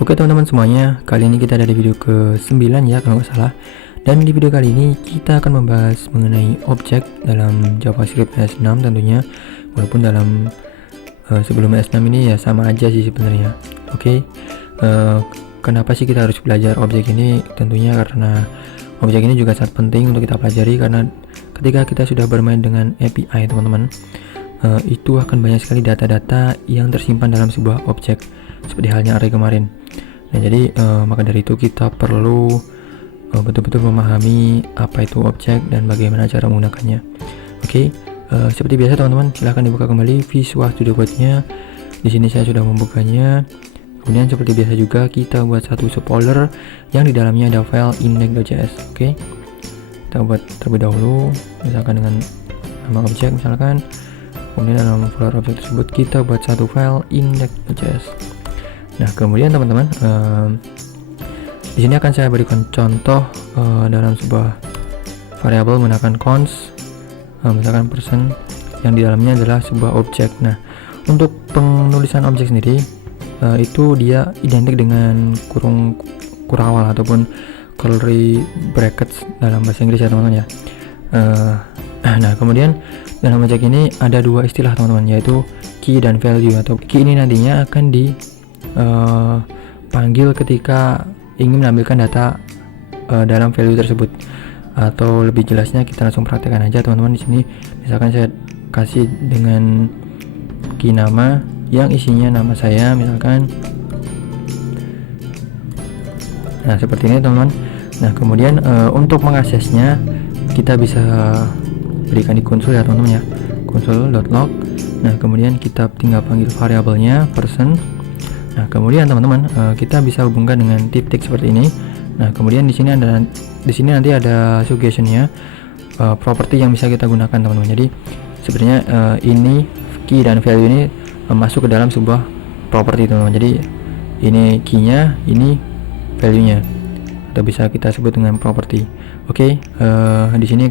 Oke teman-teman semuanya, kali ini kita ada di video ke-9 ya kalau nggak salah. Dan di video kali ini kita akan membahas mengenai objek dalam JavaScript S6 tentunya. Walaupun dalam sebelum S6 ini ya sama aja sih sebenarnya. Oke, kenapa sih kita harus belajar objek ini? Tentunya karena objek ini juga sangat penting untuk kita pelajari, karena ketika kita sudah bermain dengan API teman-teman, itu akan banyak sekali data-data yang tersimpan dalam sebuah objek, seperti halnya array kemarin. Nah jadi maka dari itu kita perlu betul-betul memahami apa itu objek dan bagaimana cara menggunakannya. Oke, seperti biasa teman-teman, silahkan dibuka kembali Visual Studio Code-nya. Di sini saya sudah membukanya. Kemudian seperti biasa juga kita buat satu subfolder yang di dalamnya ada file index.js. Oke, kita buat terlebih dahulu, misalkan dengan nama objek misalkan. Kemudian dalam folder objek tersebut kita buat satu file index.js. Nah kemudian teman-teman, di sini akan saya berikan contoh dalam sebuah variabel menggunakan const, misalkan person, yang di dalamnya adalah sebuah objek. Nah untuk penulisan objek sendiri itu dia identik dengan kurung kurawal ataupun curly brackets dalam bahasa Inggris ya teman-teman ya. Nah kemudian dalam objek ini ada dua istilah teman-teman, yaitu key dan value. Atau key ini nantinya akan dipanggil ketika ingin menampilkan data dalam value tersebut, atau lebih jelasnya kita langsung praktekkan aja teman-teman. Di sini misalkan saya kasih dengan key nama yang isinya nama saya misalkan. Nah seperti ini teman-teman. Nah kemudian untuk mengaksesnya kita bisa berikan di konsol ya teman-teman ya, console.log. Nah kemudian kita tinggal panggil variabelnya person. Nah kemudian teman-teman, kita bisa hubungkan dengan titik seperti ini. Nah kemudian di sini nanti ada suggestionnya, property yang bisa kita gunakan teman-teman. Jadi sebenarnya ini key dan value ini masuk ke dalam sebuah property teman-teman. Jadi ini key-nya, ini value-nya, atau bisa kita sebut dengan property. Oke, di sini,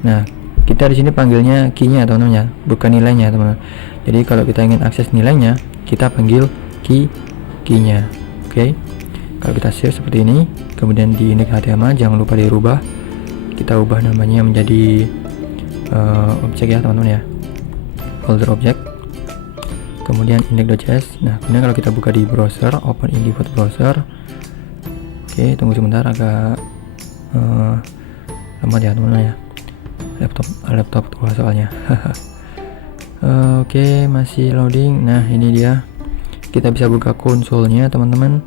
nah kita di sini panggilnya key-nya teman-teman ya, bukan nilainya teman-teman. Jadi kalau kita ingin akses nilainya, kita panggil key-nya. Oke, kalau kita save seperti ini, kemudian di index HTML jangan lupa dirubah, kita ubah namanya menjadi objek ya teman-teman ya, folder objek, kemudian index.js. Nah kemudian kalau kita buka di browser, open in default browser. Oke, tunggu sebentar, agak lambat ya teman-teman ya, laptop tua soalnya. Oke, masih loading. Nah ini dia, kita bisa buka konsolnya teman-teman,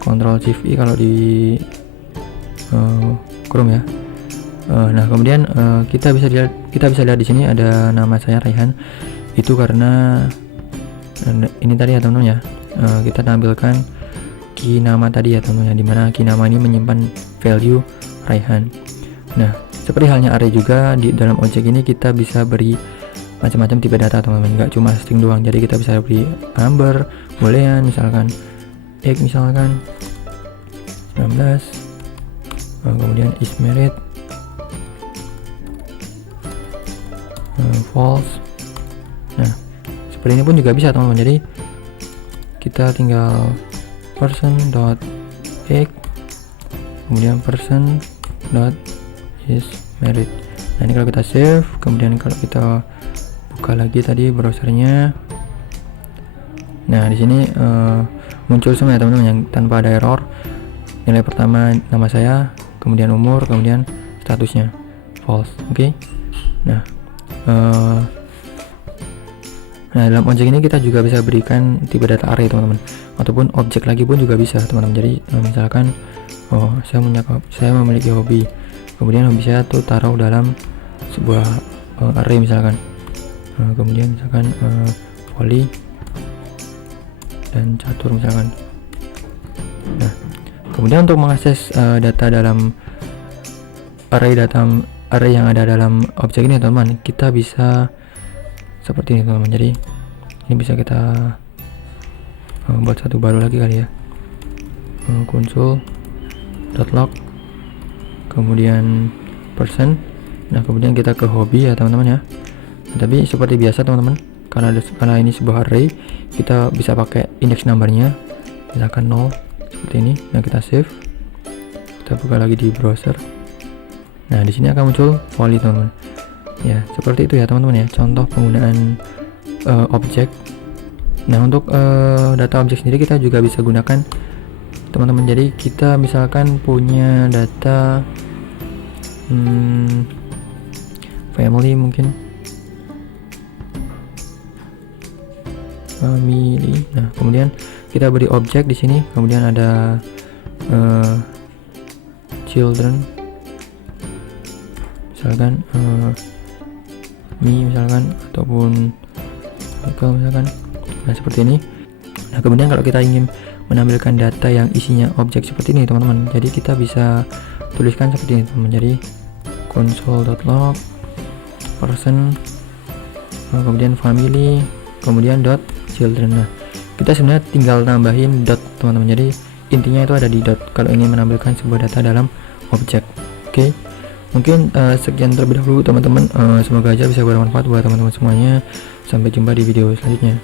Ctrl Shift I kalau di Chrome ya. Nah kemudian kita bisa lihat di sini ada nama saya Raihan. Itu karena ini tadi ya teman-teman ya, kita tampilkan key nama tadi ya teman-teman ya, dimana key nama ini menyimpan value Raihan. Nah seperti halnya array juga, di dalam objek ini kita bisa beri macam-macam tipe data teman-teman, nggak cuma string doang. Jadi kita bisa beri number, boolean misalkan, egg misalkan 19, kemudian is married, false. Nah seperti ini pun juga bisa teman-teman. Jadi kita tinggal person dot egg, kemudian person dot is married. Nah ini kalau kita save, kemudian kalau kita buka lagi tadi browsernya, nah di sini muncul semua ya teman-teman yang tanpa ada error. Nilai pertama nama saya, kemudian umur, kemudian statusnya false. Oke. Nah dalam objek ini kita juga bisa berikan tipe data array teman-teman, ataupun objek lagi pun juga bisa teman-teman. Jadi misalkan saya memiliki hobi, kemudian hobi saya tuh taruh dalam sebuah array misalkan, kemudian misalkan volley dan catur misalkan. Nah kemudian untuk mengakses data dalam array yang ada dalam objek ini teman-teman, kita bisa seperti ini teman-teman. Jadi ini bisa kita buat satu baru lagi kali ya, console.log, kemudian person. Nah kemudian kita ke hobi ya teman-teman ya. Tapi seperti biasa teman-teman, karena ini sebuah array, kita bisa pakai index numbernya, misalkan 0 seperti ini. Nah, kita save, kita buka lagi di browser. Nah, di sini akan muncul volley, teman-teman. Ya, seperti itu ya teman-teman ya, contoh penggunaan objek. Nah, untuk data objek sendiri kita juga bisa gunakan, teman-teman. Jadi kita misalkan punya data family, mungkin family. Nah, kemudian kita beri objek di sini, kemudian ada children, misalkan me misalkan, ataupun Michael misalkan. Nah, seperti ini. Nah, kemudian kalau kita ingin menampilkan data yang isinya objek seperti ini, teman-teman, jadi kita bisa tuliskan seperti ini, teman-teman. Jadi console.log person, kemudian family, kemudian dot children. Nah, kita sebenarnya tinggal nambahin dot, teman-teman. Jadi intinya itu ada di dot kalau ingin menampilkan sebuah data dalam objek. Oke. Mungkin sekian terlebih dahulu, teman-teman. Semoga aja bisa bermanfaat buat teman-teman semuanya. Sampai jumpa di video selanjutnya.